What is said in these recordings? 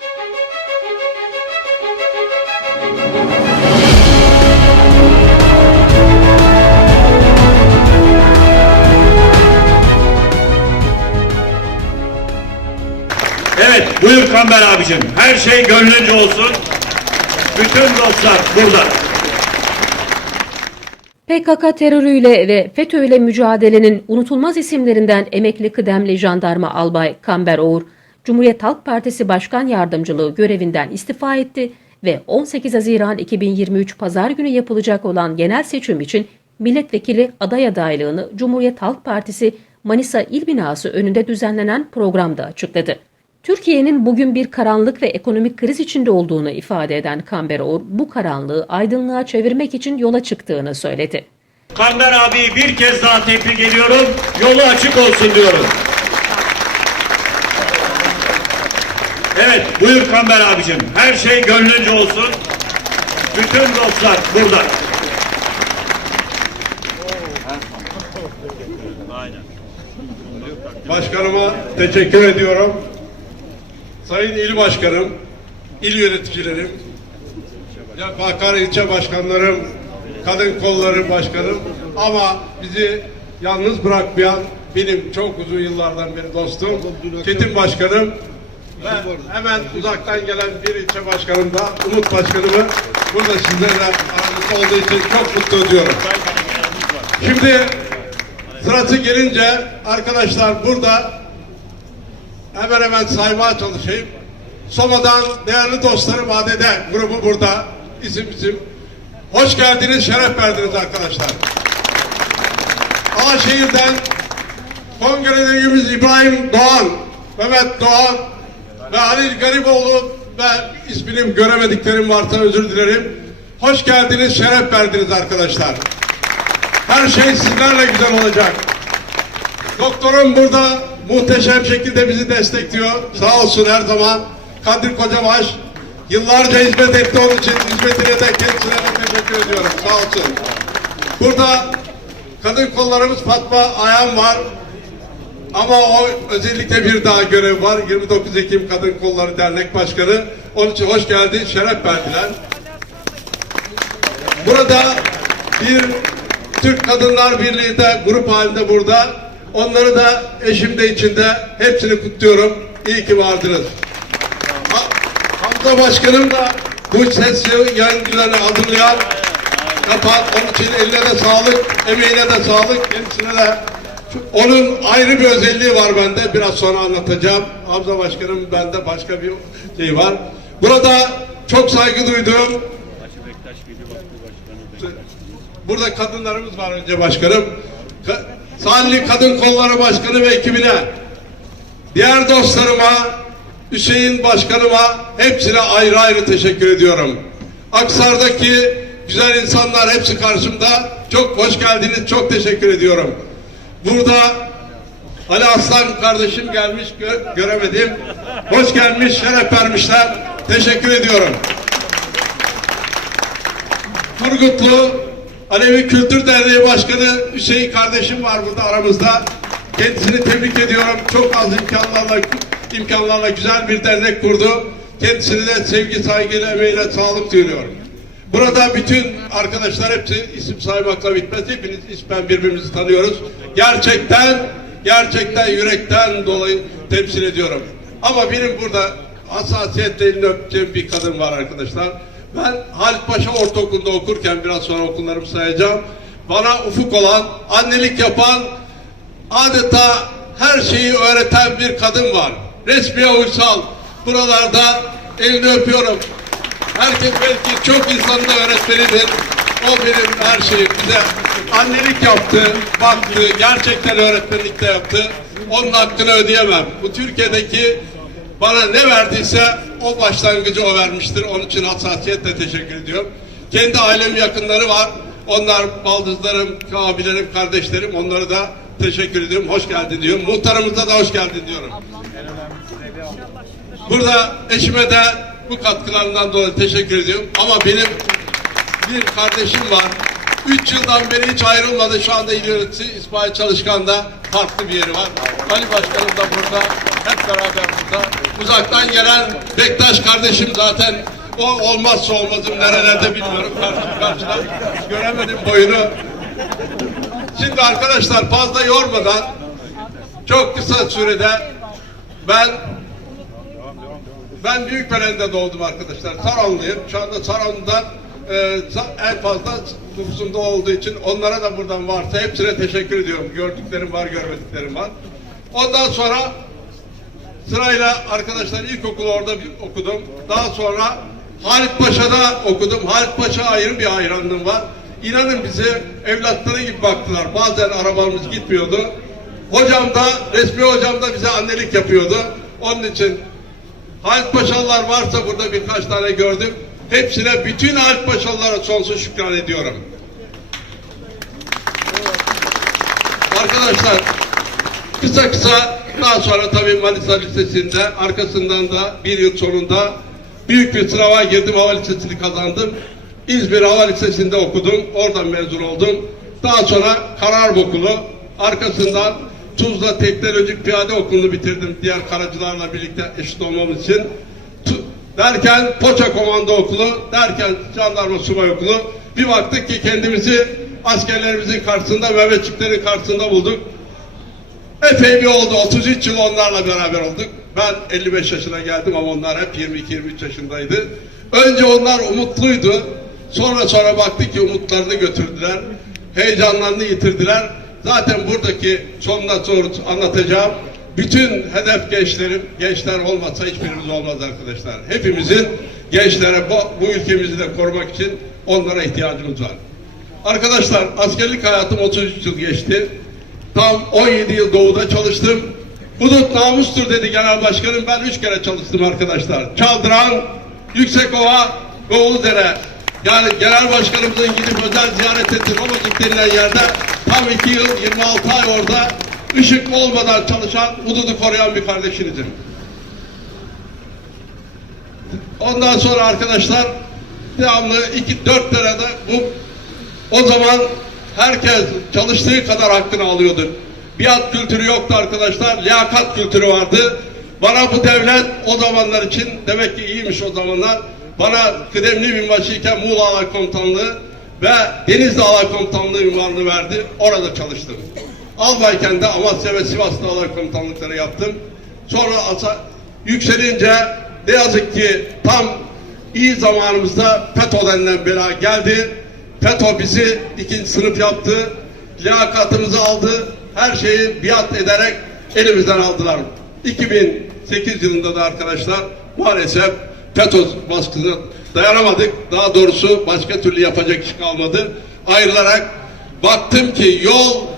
Evet, buyur Kamber abicim. Her şey gönlünce olsun. Bütün dostlar burada. PKK terörüyle ve FETÖ'yle mücadelenin unutulmaz isimlerinden emekli kıdemli jandarma albay Kamber Oğur, Cumhuriyet Halk Partisi Başkan Yardımcılığı görevinden istifa etti ve 18 Haziran 2023 Pazar günü yapılacak olan genel seçim için milletvekili aday adaylığını Cumhuriyet Halk Partisi Manisa İl Binası önünde düzenlenen programda açıkladı. Türkiye'nin bugün bir karanlık ve ekonomik kriz içinde olduğunu ifade eden Kamber bu karanlığı aydınlığa çevirmek için yola çıktığını söyledi. Kamber abiyi bir kez daha tebrik ediyorum. Yolu açık olsun diyorum. Evet, buyur Kamber abicim. Her şey gönlünce olsun. Bütün dostlar burada. Başkanıma teşekkür ediyorum. Sayın İl Başkanım, il yöneticilerim, Bakar ilçe başkanlarım, kadın kolları başkanım ama bizi yalnız bırakmayan benim çok uzun yıllardan beri dostum Çetin Başkanım ve hemen uzaktan gelen bir ilçe başkanım da Umut Başkanımı burada sizlerle aramızda olduğu için çok mutlu ediyorum. Şimdi sırası gelince arkadaşlar burada hemen hemen saymaya çalışayım. Soma'dan değerli dostlarım ADD grubu burada. İsim isim. Hoş geldiniz, şeref verdiniz arkadaşlar. Alaşehir'den kongre üyemiz İbrahim Doğan, Mehmet Doğan ve Halil Gariboğlu ve ismini göremediklerim varsa özür dilerim. Hoş geldiniz, şeref verdiniz arkadaşlar. Her şey sizlerle güzel olacak. Doktorum burada muhteşem şekilde bizi destekliyor. Sağ olsun her zaman. Kadir Kocabaş yıllarca hizmet etti onun için hizmetine de kendisine de teşekkür ediyorum. Sağ olsun. Burada kadın kollarımız Fatma Ayan var. Ama o özellikle bir daha görev var. 29 Ekim Kadın Kolları Dernek Başkanı. Onun için hoş geldin, şeref verdiler. Burada bir Türk Kadınlar Birliği de grup halinde burada. Onları da eşim de içinde hepsini kutluyorum. İyi ki vardınız. Ha, Hamza Başkanım da bu sesi yayıncılarını hazırlayan kapat. Onun için eline de sağlık, emeğine de sağlık. Kendisine de onun ayrı bir özelliği var bende. Biraz sonra anlatacağım. Hamza Başkanım bende başka bir şey var. Burada çok saygı duyduğum Burada kadınlarımız var önce başkanım. Ka Salih Kadın Kolları Başkanı ve ekibine, diğer dostlarıma, Hüseyin Başkanıma hepsine ayrı ayrı teşekkür ediyorum. Aksar'daki güzel insanlar hepsi karşımda. Çok hoş geldiniz, çok teşekkür ediyorum. Burada Ali Aslan kardeşim gelmiş, gö göremedim. Hoş gelmiş, şeref vermişler. Teşekkür ediyorum. Turgutlu Alevi Kültür Derneği Başkanı Hüseyin kardeşim var burada aramızda. Kendisini tebrik ediyorum. Çok az imkanlarla imkanlarla güzel bir dernek kurdu. Kendisine de sevgi, saygıyla, emeğiyle sağlık diliyorum. Burada bütün arkadaşlar hepsi isim saymakla bitmez. Hepiniz ismen birbirimizi tanıyoruz. Gerçekten, gerçekten yürekten dolayı temsil ediyorum. Ama benim burada hassasiyetle elini öpeceğim bir kadın var arkadaşlar. Ben Halit Paşa Ortaokulu'nda okurken biraz sonra okullarımı sayacağım. Bana ufuk olan, annelik yapan, adeta her şeyi öğreten bir kadın var. Resmiye Uysal. Buralarda elini öpüyorum. Herkes belki çok insanın da öğretmenidir. O benim her şeyim bize annelik yaptı, baktı, gerçekten öğretmenlik de yaptı. Onun hakkını ödeyemem. Bu Türkiye'deki bana ne verdiyse o başlangıcı o vermiştir. Onun için hassasiyetle teşekkür ediyorum. Kendi ailem yakınları var. Onlar baldızlarım, abilerim, kardeşlerim. Onlara da teşekkür ediyorum. Hoş geldin diyorum. Muhtarımıza da hoş geldin diyorum. Burada eşime de bu katkılarından dolayı teşekkür ediyorum. Ama benim bir kardeşim var. Üç yıldan beri hiç ayrılmadı. Şu anda il yöneticisi İsmail Çalışkan'da farklı bir yeri var. Ali Başkanım da burada. Hep beraber burada. Uzaktan gelen Bektaş kardeşim zaten o olmazsa olmazım nerelerde bilmiyorum. Karşı karşıda göremedim boyunu. Şimdi arkadaşlar fazla yormadan çok kısa sürede ben ben Büyükberen'de doğdum arkadaşlar. Saranlıyım. Şu anda Saranlı'dan e, Sa- en fazla nüfusunda olduğu için onlara da buradan varsa hepsine teşekkür ediyorum. Gördüklerim var, görmediklerim var. Ondan sonra sırayla arkadaşlar ilkokulu orada okudum. Daha sonra Halit Paşa'da okudum. Halit Paşa ayrı bir hayranlığım var. İnanın bize evlatları gibi baktılar. Bazen arabamız gitmiyordu. Hocam da, resmi hocam da bize annelik yapıyordu. Onun için Halit Paşalılar varsa burada birkaç tane gördüm. Hepsine bütün Halit Paşalılara sonsuz şükran ediyorum. Arkadaşlar kısa kısa daha sonra tabii Manisa Lisesi'nde arkasından da bir yıl sonunda büyük bir sınava girdim. Hava Lisesi'ni kazandım. İzmir Hava Lisesi'nde okudum. Oradan mezun oldum. Daha sonra Karar Okulu arkasından Tuzla Teknolojik Piyade Okulu'nu bitirdim. Diğer karacılarla birlikte eşit olmamız için. Derken Poça Komando Okulu, derken Jandarma Subay Okulu. Bir baktık ki kendimizi askerlerimizin karşısında, Mehmetçiklerin karşısında bulduk. Epey bir oldu. 33 yıl onlarla beraber olduk. Ben 55 yaşına geldim ama onlar hep 22-23 yaşındaydı. Önce onlar umutluydu. Sonra sonra baktık ki umutlarını götürdüler. Heyecanlarını yitirdiler. Zaten buradaki sonuna doğru anlatacağım. Bütün hedef gençlerim, gençler olmasa hiçbirimiz olmaz arkadaşlar. Hepimizin gençlere bu, bu ülkemizi de korumak için onlara ihtiyacımız var. Arkadaşlar askerlik hayatım 33 yıl geçti. Tam 17 yıl doğuda çalıştım. Hudut namustur dedi genel başkanım. Ben 3 kere çalıştım arkadaşlar. Çaldıran, Yüksekova ve Uludere. Yani genel başkanımızın gidip özel ziyaret ettiği Robocik denilen yerde tam 2 yıl 26 ay orada ışık olmadan çalışan, hududu koruyan bir kardeşinizim. Ondan sonra arkadaşlar devamlı iki dört tane de bu o zaman herkes çalıştığı kadar hakkını alıyordu. Biat kültürü yoktu arkadaşlar. Liyakat kültürü vardı. Bana bu devlet o zamanlar için demek ki iyiymiş o zamanlar. Bana kıdemli binbaşıyken Muğla Alay Komutanlığı ve Denizli Alay Komutanlığı ünvanını verdi. Orada çalıştım. Albayken de Amasya ve Sivas'ta alay komutanlıkları yaptım. Sonra asa, yükselince ne yazık ki tam iyi zamanımızda FETÖ denilen bela geldi. FETÖ bizi ikinci sınıf yaptı. Liyakatımızı aldı. Her şeyi biat ederek elimizden aldılar. 2008 yılında da arkadaşlar maalesef FETÖ baskısına dayanamadık. Daha doğrusu başka türlü yapacak iş kalmadı. Ayrılarak baktım ki yol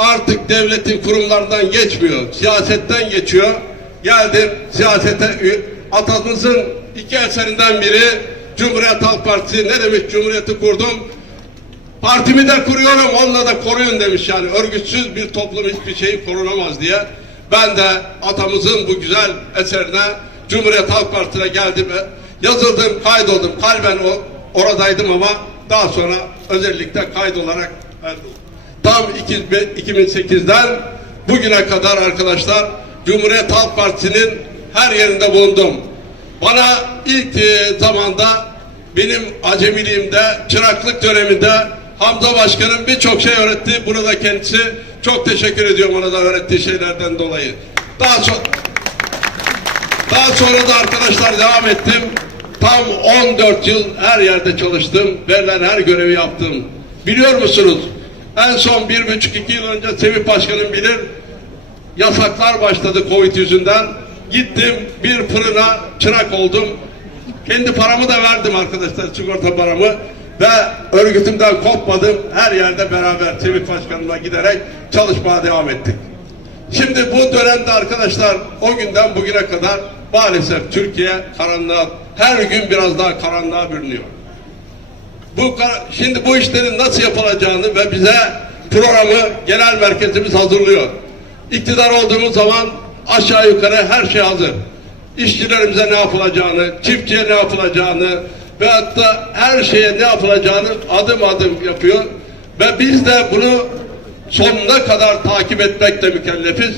artık devletin kurumlardan geçmiyor. Siyasetten geçiyor. Geldim siyasete atamızın iki eserinden biri Cumhuriyet Halk Partisi ne demiş Cumhuriyeti kurdum. Partimi de kuruyorum onunla da koruyun demiş yani örgütsüz bir toplum hiçbir şeyi korunamaz diye. Ben de atamızın bu güzel eserine Cumhuriyet Halk Partisi'ne geldim yazıldım, kaydoldum. Kalben o, oradaydım ama daha sonra özellikle kaydolarak verdim. Tam iki- 2008'den bugüne kadar arkadaşlar Cumhuriyet Halk Partisi'nin her yerinde bulundum. Bana ilk e, zamanda benim acemiliğimde, çıraklık döneminde Hamza Başkanım birçok şey öğretti. Bunu da kendisi çok teşekkür ediyorum ona da öğrettiği şeylerden dolayı. Daha sonra daha sonra da arkadaşlar devam ettim. Tam 14 yıl her yerde çalıştım. Verilen her görevi yaptım. Biliyor musunuz? En son bir buçuk iki yıl önce Semih Başkanım bilir. Yasaklar başladı Covid yüzünden. Gittim bir fırına çırak oldum. Kendi paramı da verdim arkadaşlar sigorta paramı. Ve örgütümden kopmadım. Her yerde beraber Semih Başkanımla giderek çalışmaya devam ettik. Şimdi bu dönemde arkadaşlar o günden bugüne kadar maalesef Türkiye karanlığa her gün biraz daha karanlığa bürünüyor. Bu şimdi bu işlerin nasıl yapılacağını ve bize programı genel merkezimiz hazırlıyor. İktidar olduğumuz zaman aşağı yukarı her şey hazır. İşçilerimize ne yapılacağını, çiftçiye ne yapılacağını, ve hatta her şeye ne yapılacağını adım adım yapıyor. Ve biz de bunu sonuna kadar takip etmekle mükellefiz.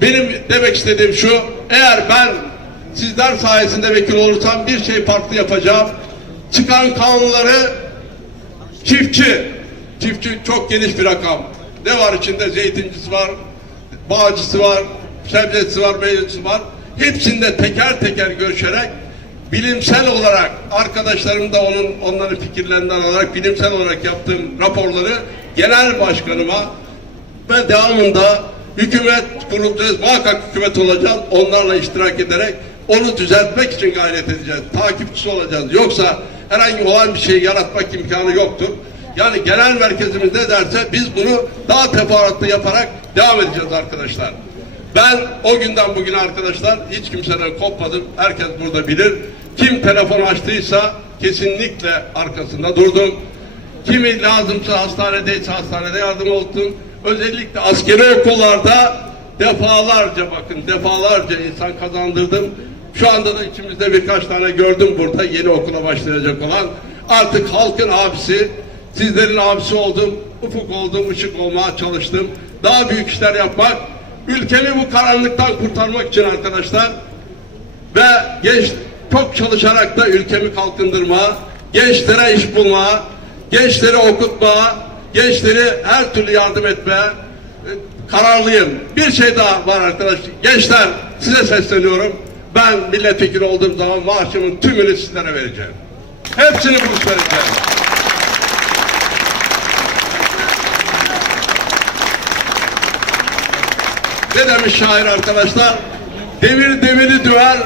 Benim demek istediğim şu, eğer ben sizler sayesinde vekil olursam bir şey farklı yapacağım. Çıkan kanunları çiftçi, çiftçi çok geniş bir rakam. Ne var içinde? Zeytincisi var, bağcısı var, sebzesi var, meyvesi var. Hepsinde teker teker görüşerek bilimsel olarak arkadaşlarım da onun onların fikirlerinden alarak bilimsel olarak yaptığım raporları genel başkanıma ve devamında hükümet kurulacağız, muhakkak hükümet olacağız. Onlarla iştirak ederek onu düzeltmek için gayret edeceğiz. Takipçisi olacağız. Yoksa herhangi olan bir şey yaratmak imkanı yoktur. Yani genel merkezimiz ne derse biz bunu daha teferruatlı yaparak devam edeceğiz arkadaşlar. Ben o günden bugüne arkadaşlar hiç kimseden kopmadım. Herkes burada bilir. Kim telefon açtıysa kesinlikle arkasında durdum. Kimi lazımsa hastanedeyse hastanede yardım oldum. Özellikle askeri okullarda defalarca bakın defalarca insan kazandırdım. Şu anda da içimizde birkaç tane gördüm burada yeni okula başlayacak olan. Artık halkın abisi, sizlerin abisi oldum, ufuk oldum, ışık olmaya çalıştım. Daha büyük işler yapmak, ülkemi bu karanlıktan kurtarmak için arkadaşlar ve genç çok çalışarak da ülkemi kalkındırma, gençlere iş bulma, gençleri okutma, gençleri her türlü yardım etme e, kararlıyım. Bir şey daha var arkadaş. Gençler size sesleniyorum. Ben milletvekili olduğum zaman maaşımın tümünü sizlere vereceğim. Hepsini burs vereceğim. Ne demiş şair arkadaşlar? Demir demiri düver,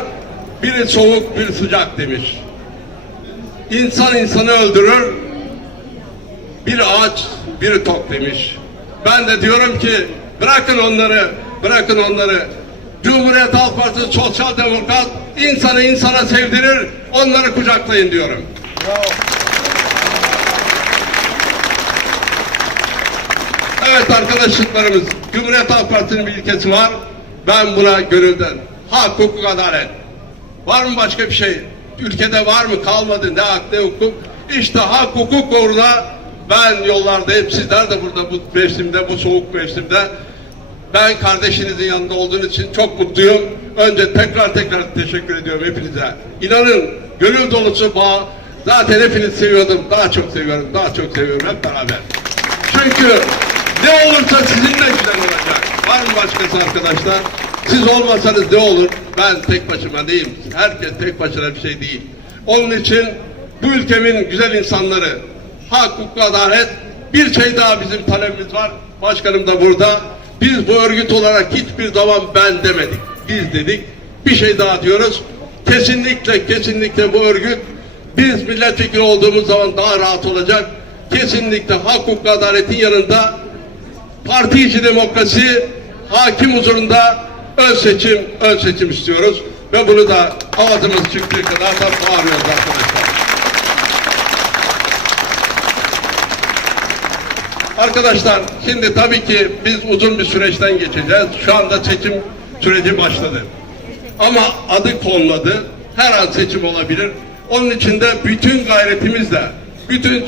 biri soğuk, biri sıcak demiş. İnsan insanı öldürür, biri aç, biri tok demiş. Ben de diyorum ki bırakın onları, bırakın onları. Cumhuriyet Halk Partisi Sosyal Demokrat insanı insana sevdirir, onları kucaklayın diyorum. Evet arkadaşlıklarımız, Cumhuriyet Halk Partisi'nin bir ilkesi var. Ben buna gönülden. Hak, hukuk, adalet. Var mı başka bir şey? Ülkede var mı? Kalmadı. Ne hak ne hukuk? İşte hak, hukuk uğruna ben yollardayım. Sizler de burada bu mevsimde, bu soğuk mevsimde ben kardeşinizin yanında olduğunuz için çok mutluyum. Önce tekrar tekrar teşekkür ediyorum hepinize. İnanın gönül dolusu bağ. Zaten hepinizi seviyordum. Daha çok seviyorum. Daha çok seviyorum hep beraber. Çünkü ne olursa sizinle güzel olacak. Var mı başkası arkadaşlar? Siz olmasanız ne olur? Ben tek başıma değilim. Herkes tek başına bir şey değil. Onun için bu ülkemin güzel insanları, hak, hukuk, adalet bir şey daha bizim talebimiz var. Başkanım da burada. Biz bu örgüt olarak hiçbir zaman ben demedik. Biz dedik. Bir şey daha diyoruz. Kesinlikle kesinlikle bu örgüt biz milletvekili olduğumuz zaman daha rahat olacak. Kesinlikle hak, hukuk, adaletin yanında parti içi demokrasi, hakim huzurunda ön seçim, ön seçim istiyoruz. Ve bunu da avazımız çıktığı kadar da bağırıyoruz arkadaşlar. Arkadaşlar şimdi tabii ki biz uzun bir süreçten geçeceğiz. Şu anda seçim süreci başladı. Ama adı konmadı. Her an seçim olabilir. Onun için de bütün gayretimizle, bütün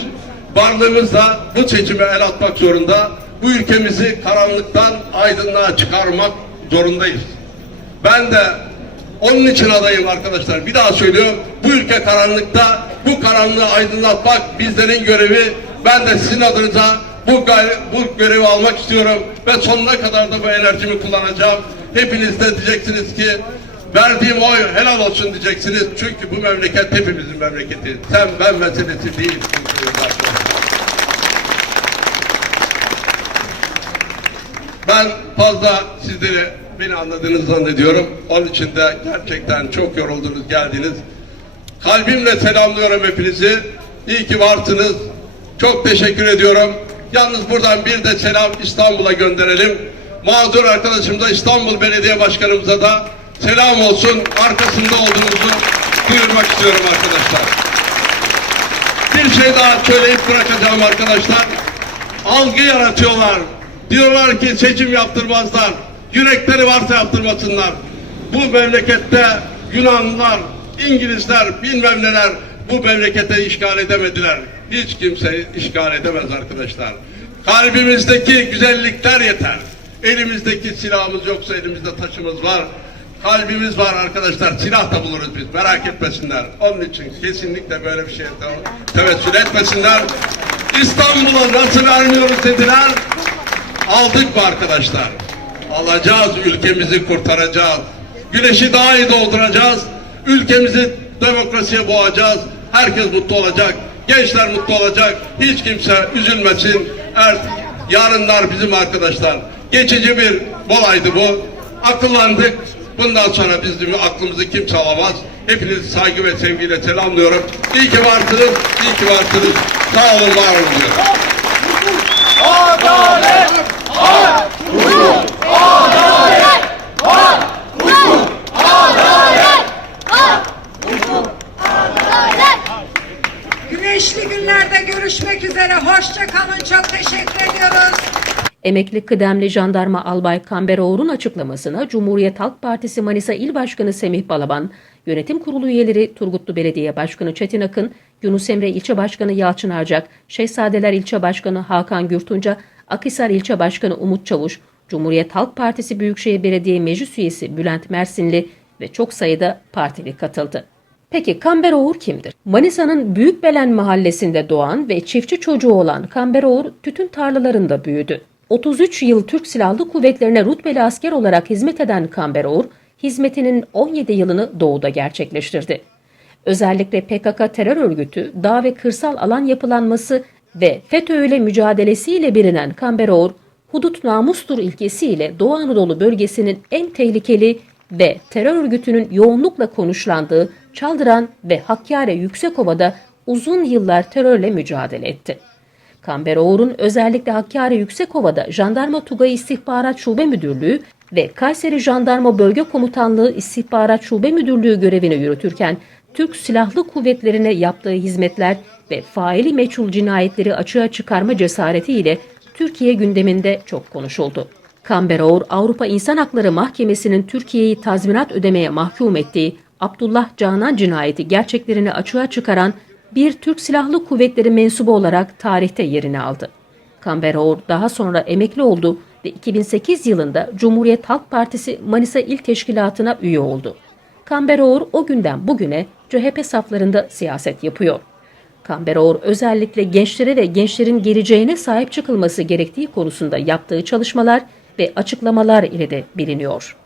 varlığımızla bu seçime el atmak zorunda. Bu ülkemizi karanlıktan aydınlığa çıkarmak zorundayız. Ben de onun için adayım arkadaşlar. Bir daha söylüyorum. Bu ülke karanlıkta. Bu karanlığı aydınlatmak bizlerin görevi. Ben de sizin adınıza bu, bu görevi almak istiyorum. Ve sonuna kadar da bu enerjimi kullanacağım. Hepiniz de diyeceksiniz ki verdiğim oy helal olsun diyeceksiniz. Çünkü bu memleket hepimizin memleketi. Sen ben meselesi değil. Ben fazla sizleri beni anladığınızı zannediyorum. Onun için de gerçekten çok yoruldunuz, geldiniz. Kalbimle selamlıyorum hepinizi. İyi ki varsınız. Çok teşekkür ediyorum. Yalnız buradan bir de selam İstanbul'a gönderelim. Mağdur arkadaşımıza İstanbul Belediye Başkanımıza da selam olsun. Arkasında olduğumuzu duyurmak istiyorum arkadaşlar. Bir şey daha söyleyip bırakacağım arkadaşlar. Algı yaratıyorlar. Diyorlar ki seçim yaptırmazlar. Yürekleri varsa yaptırmasınlar. Bu memlekette Yunanlılar, İngilizler, bilmem neler bu memlekete işgal edemediler. Hiç kimse işgal edemez arkadaşlar. Kalbimizdeki güzellikler yeter. Elimizdeki silahımız yoksa elimizde taşımız var. Kalbimiz var arkadaşlar. Silah da buluruz biz. Merak etmesinler. Onun için kesinlikle böyle bir şeye te- tevessül etmesinler. İstanbul'a nasıl vermiyoruz dediler. Aldık mı arkadaşlar? Alacağız, ülkemizi kurtaracağız. Güneşi daha iyi dolduracağız. Ülkemizi demokrasiye boğacağız. Herkes mutlu olacak. Gençler mutlu olacak. Hiç kimse üzülmesin. Er, yarınlar bizim arkadaşlar. Geçici bir olaydı bu. Akıllandık. Bundan sonra bizim aklımızı kimse alamaz. Hepinizi saygı ve sevgiyle selamlıyorum. İyi ki varsınız. iyi ki varsınız. Sağ olun, var olun diyorum. Güneşli görüşmek üzere. Hoşça kalın. Çok teşekkür ediyoruz. Emekli kıdemli jandarma Albay Kamber Oğur'un açıklamasına Cumhuriyet Halk Partisi Manisa İl Başkanı Semih Balaban, Yönetim Kurulu üyeleri Turgutlu Belediye Başkanı Çetin Akın, Yunus Emre İlçe Başkanı Yalçın Arcak, Şehzadeler İlçe Başkanı Hakan Gürtunca, Akhisar İlçe Başkanı Umut Çavuş, Cumhuriyet Halk Partisi Büyükşehir Belediye Meclis Üyesi Bülent Mersinli ve çok sayıda partili katıldı. Peki Kamber Oğur kimdir? Manisa'nın Büyükbelen mahallesinde doğan ve çiftçi çocuğu olan Kamber Oğur tütün tarlalarında büyüdü. 33 yıl Türk Silahlı Kuvvetlerine rütbeli asker olarak hizmet eden Kamber Oğur, hizmetinin 17 yılını doğuda gerçekleştirdi. Özellikle PKK terör örgütü, dağ ve kırsal alan yapılanması ve FETÖ ile mücadelesiyle bilinen Kamber Oğur, hudut namustur ilkesiyle Doğu Anadolu bölgesinin en tehlikeli ve terör örgütünün yoğunlukla konuşlandığı Çaldıran ve Hakkari Yüksekova'da uzun yıllar terörle mücadele etti. Kamber özellikle Hakkari Yüksekova'da Jandarma Tugay İstihbarat Şube Müdürlüğü ve Kayseri Jandarma Bölge Komutanlığı İstihbarat Şube Müdürlüğü görevini yürütürken Türk Silahlı Kuvvetlerine yaptığı hizmetler ve faili meçhul cinayetleri açığa çıkarma cesaretiyle Türkiye gündeminde çok konuşuldu. Kamber Oğur, Avrupa İnsan Hakları Mahkemesi'nin Türkiye'yi tazminat ödemeye mahkum ettiği Abdullah Canan cinayeti gerçeklerini açığa çıkaran bir Türk Silahlı Kuvvetleri mensubu olarak tarihte yerini aldı. Kamber Oğur daha sonra emekli oldu ve 2008 yılında Cumhuriyet Halk Partisi Manisa İl Teşkilatı'na üye oldu. Kamber Oğur o günden bugüne CHP saflarında siyaset yapıyor. Kamber Oğur özellikle gençlere ve gençlerin geleceğine sahip çıkılması gerektiği konusunda yaptığı çalışmalar ve açıklamalar ile de biliniyor.